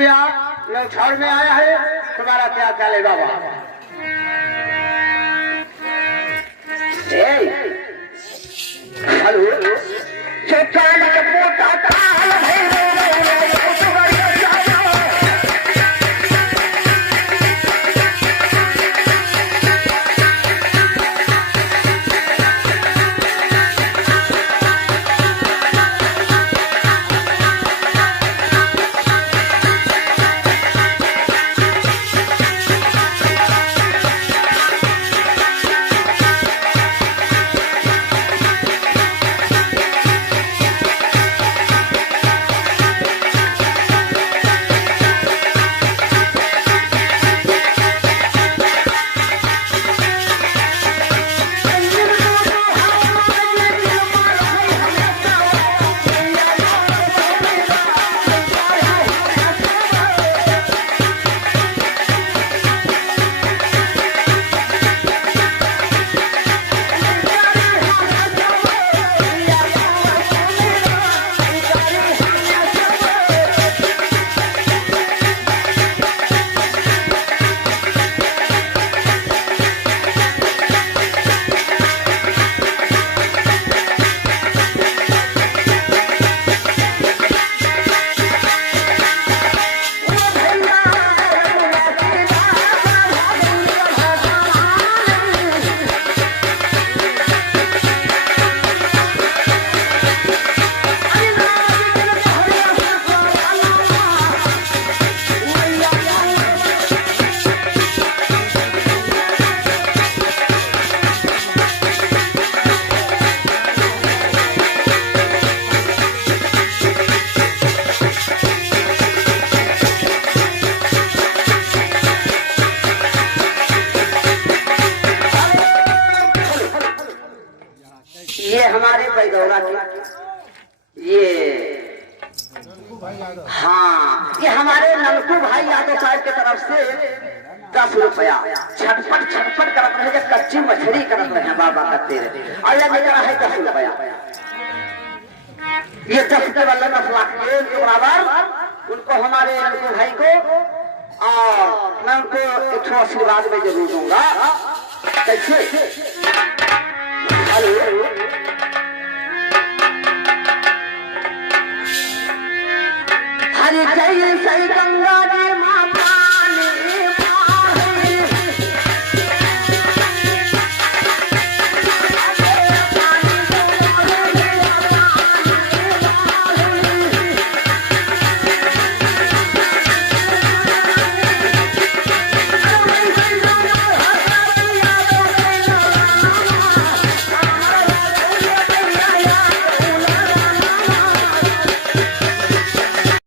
लौछाड़ में आया है, तुम्हारा क्या चलेगा बाबा? हेलो ये हमारे बैदौरा की ये हाँ ये हमारे नलकू भाई यादव साहब की तरफ से 10 रुपया छटपट करत रहे, कच्ची मछली करत रहे बाबा करते रहे, और यह निकला है 10 रुपया। ये 10 रुपये वाला 10 लाख के बराबर उनको हमारे नलकू भाई को, और मैं उनको 180 में जरूर दूंगा। कैसे हरी जय सही